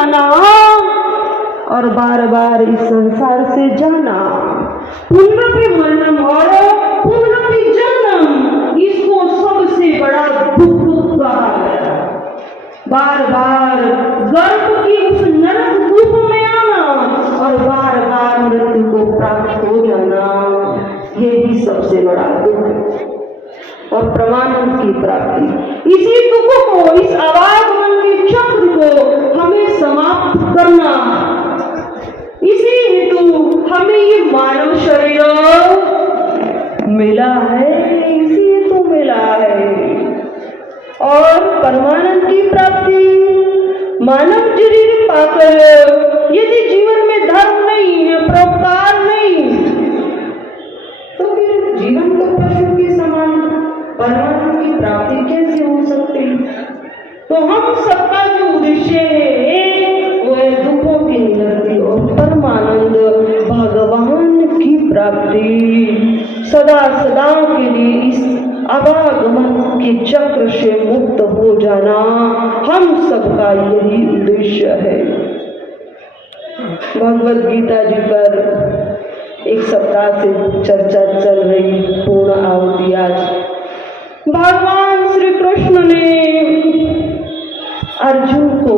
आना और बार बार इस संसार से जाना, पुनरपि मरणम और पुनरपि जन्म, इसको सबसे बड़ा दुख कहा गया। बार बार गर्भ की उस नरक रूप में आना और बार बार मृत्यु को प्राप्त हो जाना, ये भी सबसे बड़ा दुख है। और परमानंद की प्राप्ति, इसी दुख को, इस आवागमन के चक्र को हमें समाप्त करना, इसी हेतु हमें ये मानव शरीर मिला है, इसी हेतु मिला है। और परमानंद की प्राप्ति, मानव शरीर पाकर यदि जीवन में धर्म नहीं है, परोपकार नहीं, तो फिर जीवन तो पशु के समान, परमानंद की प्राप्ति कैसे हो सकती? तो हम सबका जो उद्देश्य है वो है दुखों की निवृत्ति और परमानंद, भगवान की प्राप्ति, सदा सदा के लिए इस आवागमन के चक्र से मुक्त हो जाना, हम सबका यही उद्देश्य है। भगवद गीता जी पर एक सप्ताह से चर्चा चल रही, पूर्ण आहुति आज भगवान श्री कृष्ण ने अर्जुन को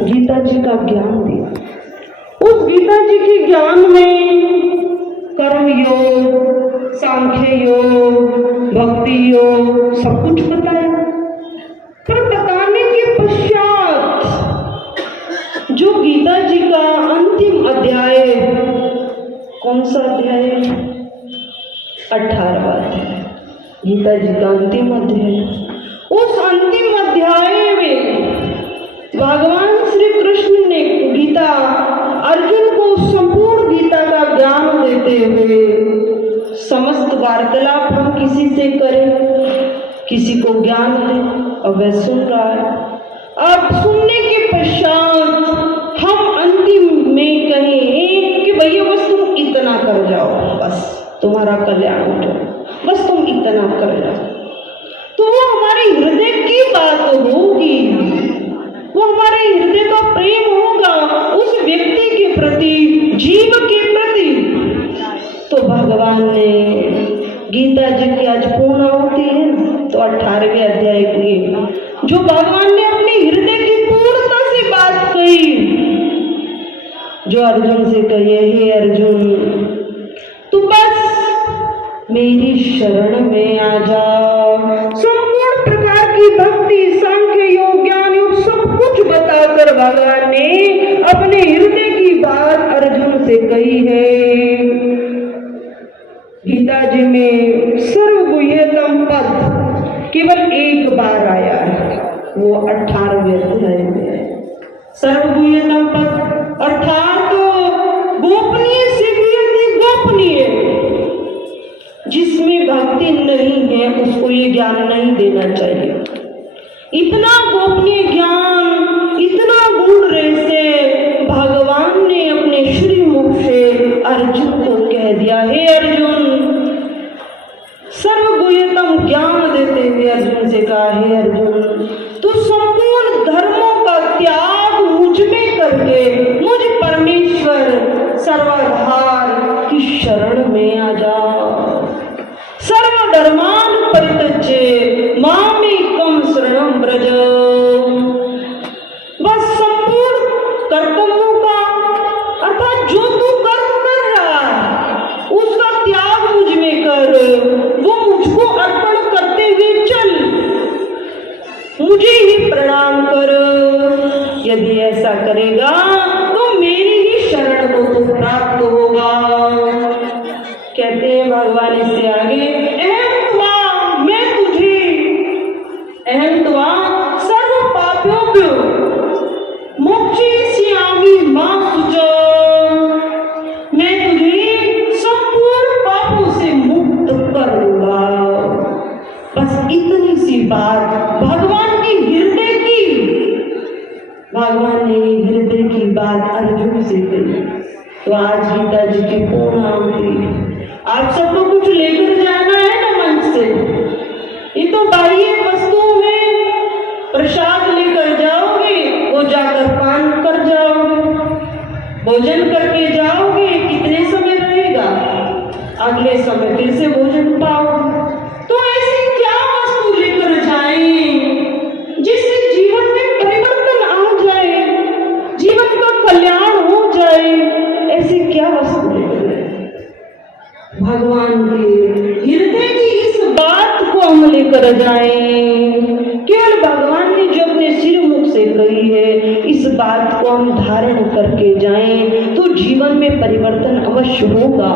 गीता जी का ज्ञान दिया। उस गीता जी के ज्ञान में कर्म योग, सांख्य योग, भक्ति योग सब कुछ बताया। पर बताने के पश्चात जो गीता जी का अंतिम अध्याय, कौन सा अध्याय? 18वां अध्याय, गीता जी का अंतिम अध्याय। उस अंतिम अध्याय में भगवान श्री कृष्ण ने गीता अर्जुन को संपूर्ण गीता का ज्ञान देते हुए, समस्त वार्तालाप हम किसी से करें, किसी को ज्ञान दें और वह सुन रहा है। अब सुनने के पश्चात हम अंतिम में कहें कि भैया बस तुम इतना कर जाओ, बस तुम्हारा कल्याण हो जाए, बस तुम इतना कर जाओ, तो वो हमारे हृदय की बात होगी, वो हमारे हृदय का प्रेम होगा उस व्यक्ति के प्रति, जीव के प्रति। तो भगवान ने गीता जी की आज पूर्ण होती है, तो 18वें अध्याय की जो भगवान ने अपने हृदय की पूर्णता से बात कही, जो अर्जुन से कही, हे अर्जुन तू बस मेरी शरण में आ जा। संपूर्ण प्रकार की भक्ति, सांख्य योग, ज्ञान योग सब कुछ बताकर भगवान ने अपने हृदय की बात अर्जुन से कही है। गीता जी में सर्वगुह्यतम पद केवल एक बार आया है, वो 18वें अध्याय में है। सर्वगुह्यतम पद अर्थात गोपनीय से भी अति गोपनीय, जिसमें भक्ति नहीं है उसको ये ज्ञान नहीं देना चाहिए। इतना गोपनीय ज्ञान, इतना गूढ़ रहस्य भगवान ने अपने श्री मुख से अर्जुन को कह दिया। हे अर्जुन, सर्वगुह्यतम ज्ञान देते हुए अर्जुन से कहा, हे अर्जुन तू संपूर्ण धर्मों का त्याग मुझ में करके मुझ परमेश्वर सर्वाधार की शरण में आ जा। सर्वधर्मान परित्यज्य मामेकं शरणं व्रज। बस संपूर्ण कर्तव्यों का, अर्थात जो तू कर्म कर रहा है उसका त्याग मुझ में कर, वो मुझको अर्पण करते हुए चल, मुझे ही प्रणाम कर। यदि ऐसा करेगा तो मेरी ही शरण को तू प्राप्त होगा। कहते हैं भगवान इससे आगे, अहम त्वा सर्व पाप्योभ्यो मोक्षयिष्यामि मा शुचो। मैं तुझे संपूर्ण पापों से मुक्त करूंगा। बस इतनी सी बात भगवान की हृदय की, भगवान ने हृदय की बात अर्जुन से कही। तो आज गीता जी की पूर्ण आहुति, आप सबको कुछ लेकर जाना है ना मंच से, ये तो बाह्य वस्तु में प्रसाद लेकर जाओगे, वो जाकर पान कर लेकर जाएं। केवल भगवान ने जो अपने सिर मुख से कही है, इस बात को हम धारण करके जाएं तो जीवन में परिवर्तन अवश्य होगा।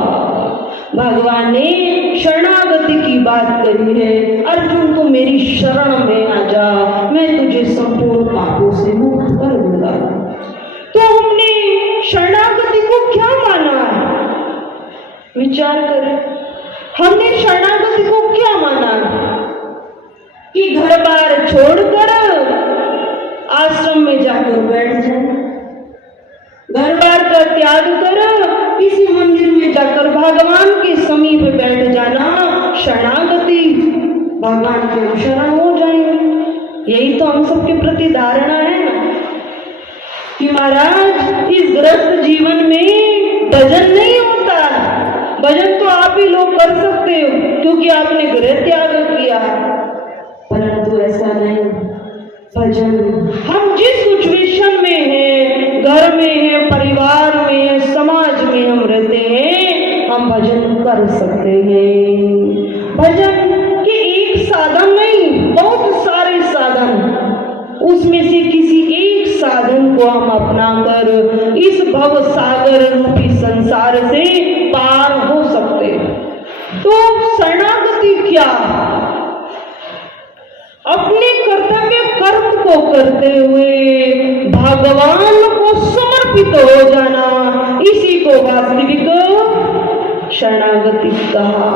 भगवान ने शरणागति की बात करी है, अर्जुन को मेरी शरण में आ जा, मैं तुझे संपूर्ण पापों से मुक्त कर दूंगा। तो हमने शरणागति को क्या माना है? विचार करें, हमने शरणागति को क्या माना है? कि घर बार छोड़कर आश्रम में जाकर बैठ जाए, घर बार का त्याग कर किसी मंदिर में जाकर भगवान के समीप बैठ जाना शरणागति, भगवान के शरण हो जाएंगे। यही तो हम सबके प्रति धारणा है ना कि महाराज इस ग्रस्त जीवन में भजन नहीं होता। भजन तो आप ही लोग कर सकते हो क्योंकि आपने गृह त्याग किया, परंतु ऐसा नहीं। भजन हम जिस सिचुएशन में हैं, घर में हैं, परिवार में हैं, समाज में हम रहते हैं, हम भजन कर सकते हैं। भजन के एक साधन नहीं, बहुत सारे साधन, उसमें से किसी एक साधन को हम अपनाकर इस भव सागर रूपी संसार से पार हो सकते हैं। तो शरणागति क्या? अपने कर्तव्य कर्म को करते हुए भगवान को समर्पित हो जाना, इसी को वास्तविक शरणागति कहा।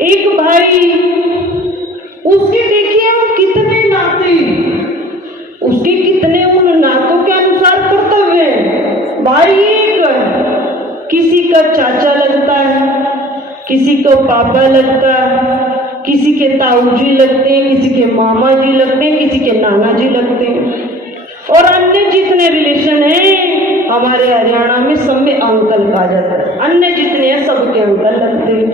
एक भाई, उसके देखिए हम कितने नाते, उसके कितने उन नातों के अनुसार कर्तव्य है। भाई एक किसी का चाचा लगता है, किसी को पापा लगता है, किसी के ताऊजी लगते हैं, किसी के मामा जी लगते हैं, किसी के नाना जी लगते हैं, और अन्य जितने रिलेशन हैं हमारे हरियाणा में सब में अंकल कहा जाता है। अन्य जितने हैं सबके अंकल लगते हैं।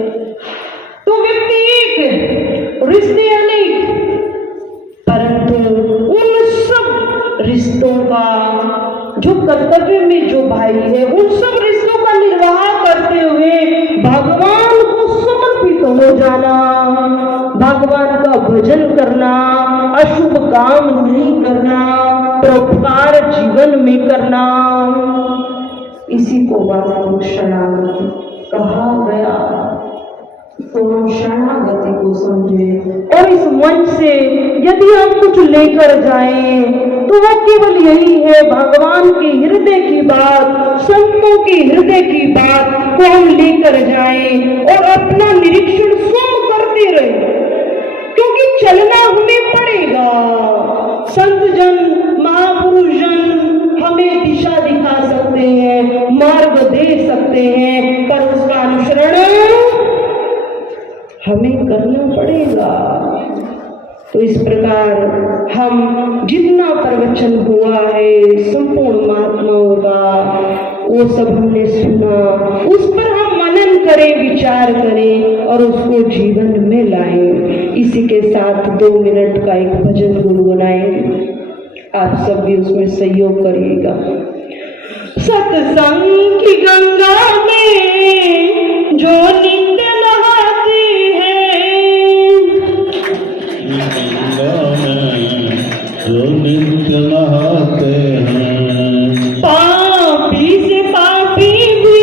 तो व्यक्ति एक, रिश्ते अनेक, परंतु उन सब रिश्तों का जो कर्तव्य में जो भाई है, उन सब रिश्तों का निर्वाह करते हुए भगवान को समर्पित हो जाना, भगवान का भजन करना, अशुभ काम नहीं करना, परोपकार जीवन में करना, इसी को वास्तविक शरणागति कहा गया। तो हम शरणागति को समझे और इस मंच से यदि हम कुछ लेकर जाएं तो वो केवल यही है, भगवान के हृदय की बात, संतों के हृदय की बात को हम लेकर जाएं और अपना निरीक्षण स्वयं करते रहें, क्योंकि चलना हमें पड़ेगा। संत जन, महापुरुष जन हमें दिशा दिखा सकते हैं, मार्ग दे सकते हैं, पर उसका अनुसरण हमें करना पड़ेगा। तो इस प्रकार हम जितना प्रवचन हुआ है संपूर्ण महात्माओं का, वो सब हमने सुना, उस पर हम मनन करें, विचार करें और उसको जीवन में लाएं। इसी के साथ 2 मिनट का एक भजन गुनगुनाएं। आप सब भी उसमें सहयोग करिएगा। सत्संग की गंगा में जो नित्य नहाते हैं, जो नित्य नहाते हैं, पापी से पापी भी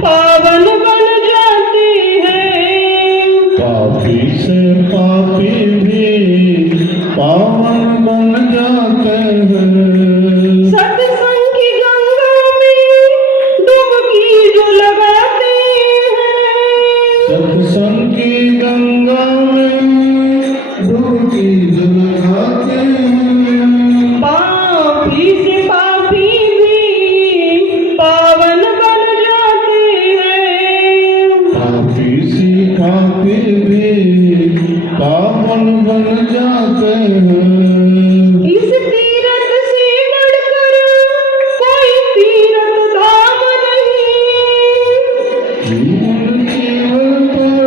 पावन बन जाते हैं, पापी से पापी भी पावन बन जाते हैं। सत्संग की गंगा में डुबकी जो लगाते हैं, सत्संग की गंगा में डुबकी जो लगाते हैं, पापी से पापी भी पावन बन जाते हैं, पापी से पापी भी पावन बन जाते हैं। इस तीरथ से बढ़कर कोई तीरथ धाम नहीं, जीवन जीवन पर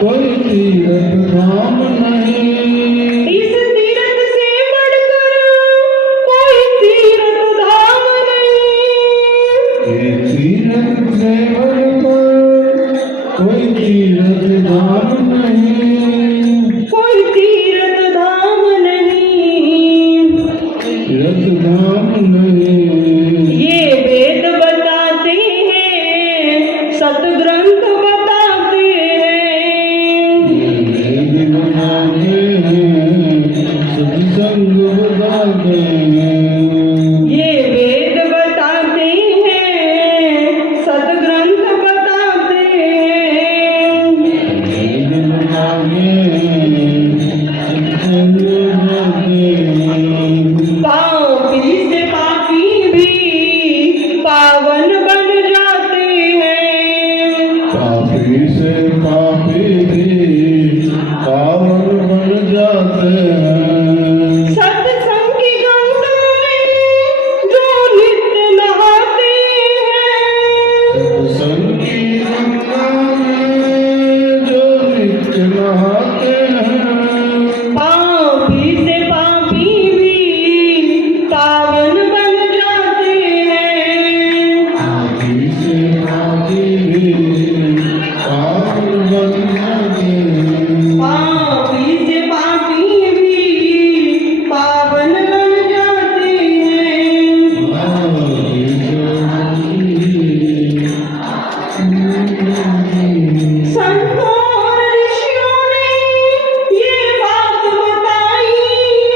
कोई तीरथ धाम नहीं, इस तीरथ से बढ़कर कोई तीरथ धाम नहीं, ये तीरथ से बढ़कर कोई तीर्थ धाम नहीं, कोई तीर्थ धाम नहीं, तीर्थ धाम नहीं। ये वेद बताते हैं, सतग्रंथ बताते हैं। वेद बताते हैं, सत्संग बताते हैं। ये वेद बताते हैं, सतग्रंथ बताते हैं। वेद बताते हैं, सत्संग बताते हैं। पापी से पापी भी पावन बन जाते हैं। पापी से पापी भी पावन बन जाते हैं। सत्संग की गंगा में जो नित्य नहाते हैं। सत्संग की गंगा में जो नित्य नहाते हैं। पापी से पापी भी पावन बन जाते हैं। पापी से पापी भी पावन बन जाते हैं। पापी से पापी भी पावन बन जाते हैं। पापी से पापी संतों और ऋषियों ने ये बात बताई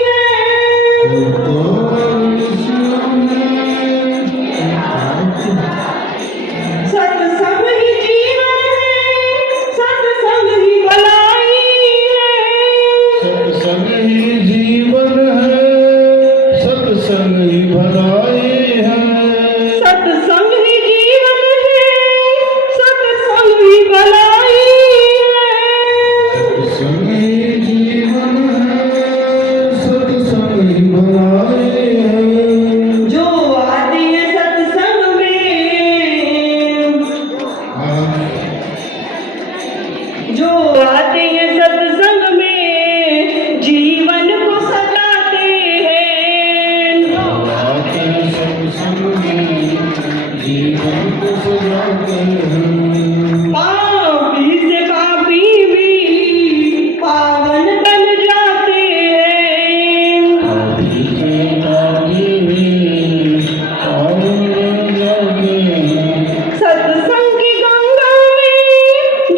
है। सत्संग ही जीवन है, सत्संग ही भलाई है। सत्संग ही जीवन है, सत्संग ही भलाई है। सत्संग ही जीवन है, सत्संग ही भलाई है। सत्संग ही जीवन है, सत्संग ही भलाई है। जो आते हैं सत्संग में, जो आते हैं सत्संग में जीवन को सजाते हैं। आते सत्संग में जीवन को सजाते हैं। पापी से पापी भी पावन बन जाते हैं। पापी से पापी भी पावन बन जाते हैं। सत्संग की गंगा में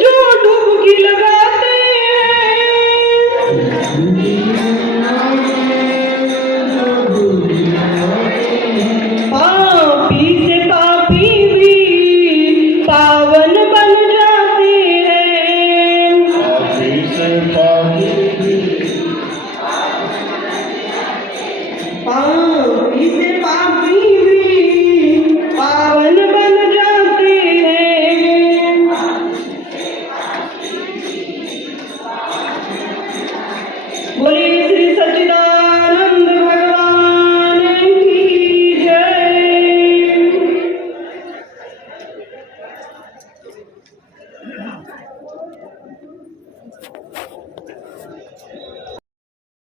जो डुबकी लगाते हैं। पापी से पापी भी पावन बन जाते हैं। पापी से पापी भी पापी से पापी भी पावन बन जाते हैं। बोलिए